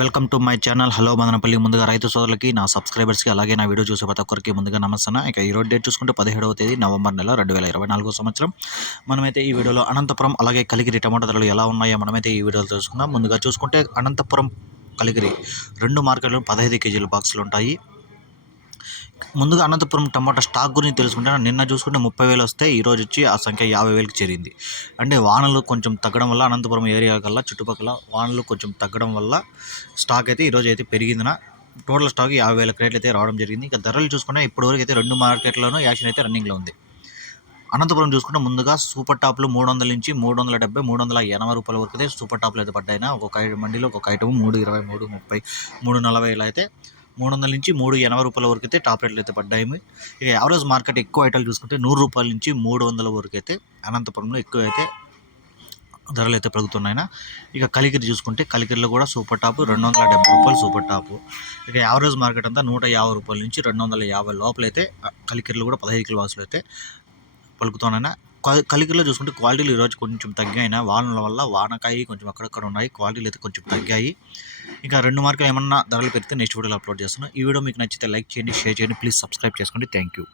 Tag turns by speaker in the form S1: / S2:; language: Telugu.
S1: Welcome to my channel. Hello Madanapalle ముందుగా రైతు సోదరులకి నా సబ్స్క్రైబర్స్కి అలాగే నా వీడియో చూసే ప్రతి ఒక్కరికి ముందుగా నమస్తే ఇక ఈ రోజు డేట్ చూసుకుంటే పదిహేడవ తేదీ నవంబర్ నెల రెండు వేల ఇరవై నాలుగో సంవత్సరం. మనమైతే ఈ వీడియోలో అనంతపురం అలాగే కలిగిరి టమాటా ధరలు ఎలా ఉన్నాయో మనమైతే ఈ వీడియోలో తెలుసుకుందాం. ముందుగా చూసుకుంటే అనంతపురం కలిగిరి రెండు మార్కెట్లు పదహైదు కేజీల బాక్సులు ఉంటాయి. ముందుగా అనంతపురం టమాటా స్టాక్ గురించి తెలుసుకుంటే నిన్న చూసుకుంటే ముప్పై వేలు వస్తే ఈరోజు వచ్చి ఆ సంఖ్య యాభై వేలకు చేరింది. అంటే వానలు కొంచెం తగ్గడం వల్ల అనంతపురం ఏరియా కల్లా చుట్టుపక్కల వానలు కొంచెం తగ్గడం వల్ల స్టాక్ అయితే ఈరోజు అయితే పెరిగిందిన. టోటల్ స్టాక్ యాభై వేల క్రేట్లు అయితే రావడం జరిగింది. ఇంకా ధరలు చూసుకుంటే ఇప్పటివరకు అయితే రెండు మార్కెట్లోనూ యాక్షన్ అయితే రన్నింగ్లో ఉంది. అనంతపురం చూసుకుంటే ముందుగా సూపర్ టాప్లు మూడు వందల నుంచి మూడు వందల డెబ్బై మూడు వందల ఎనభై రూపాయల వరకు అయితే సూపర్ టాప్లు అయితే పడ్డాయినా. ఒక్కొక్క ఐ- మండీలో ఒక్కొక్క ఐటమ్ మూడు ఇరవై మూడు ముప్పై మూడు నలభై ఇలా అయితే మూడు వందల నుంచి మూడు ఎనభై రూపాయల వరకు అయితే టాప్ రేట్లు అయితే పడ్డాయి. ఇక యావరేజ్ మార్కెట్ ఎక్కువ ఐటాలు చూసుకుంటే నూరు రూపాయల నుంచి మూడు వందల వరకు అయితే అనంతపురంలో ఎక్కువ అయితే ధరలు అయితే పెరుగుతున్నాయి ఇక కలికిరి చూసుకుంటే కలికిరిలో కూడా సూపర్ టాప్ రెండు వందల డెబ్బై రూపాయలు సూపర్ టాప్. ఇక యావరేజ్ మార్కెట్ అంతా నూట యాభై రూపాయల నుంచి రెండు వందల యాభై లోపలైతే కలికిరిలో కూడా పదహైదు కిలో వాసులు అయితే పలుకుతున్నాయినా. కలికిరిలో చూసుకుంటే క్వాలిటీలు ఈరోజు కొంచెం తగ్గాయినా. వానల వల్ల వానకాయి కొంచెం అక్కడక్కడ ఉన్నాయి. క్వాలిటీలు అయితే కొంచెం తగ్గాయి. ఇంకా రెండు మార్కులు ఏమన్నా ధరలు పెడితే నెక్స్ట్ వీడియోలో అప్లోడ్ చేస్తున్నాను ఈ వీడియో మీకు నచ్చితే లైక్ చేయండి షేర్ చేయండి ప్లీజ్ సబ్స్క్రైబ్ చేసుకోండి. Thank you